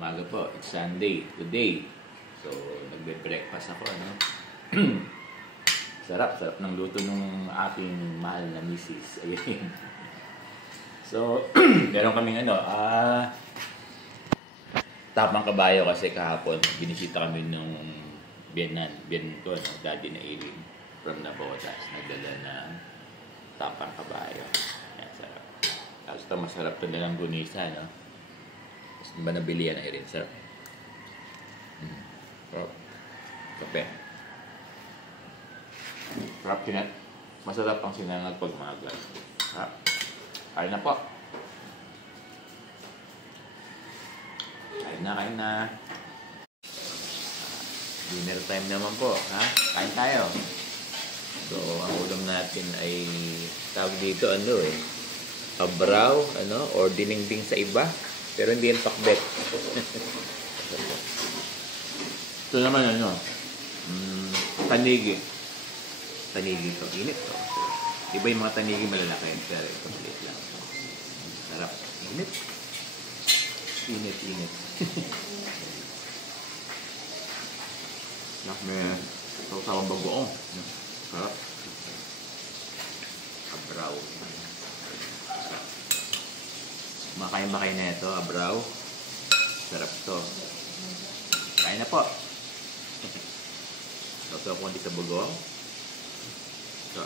Umaga po, it's Sunday today. So, nagbe-breakfast ako, ano? Sarap ng luto ng aking mahal na misis. Ayun. So, meron kaming tapang kabayo kasi kahapon, binisita kami nung biyan ko, daddy na Eileen from Navotas. Nagdala ng tapang kabayo. Yan, sarap. Tapos ito, masarap ito nilang gunisa, no? Tapos ba nabili yan na Eileen, sarap. Kape. Sarap masarap ang sinangag pag magal. Sarap. Kain na po. Kain na. Dinner time naman po, ha? Kain tayo. So, ang ulam natin ay tawag dito, abraw, or dinengding sa iba. Pero hindi yung pakbet. Ito naman, tanigi. Tanigi to. Init to. Iba yung mga tanigi malalaki. Pero ito maliit lang. Sarap. Init. Init. May sawsawang bagoong. Sarap. Abraw. Makain ba kayo na ito, abraw? Sarap to. Kain na po. Sawsaw ko hindi sa bagoong. So,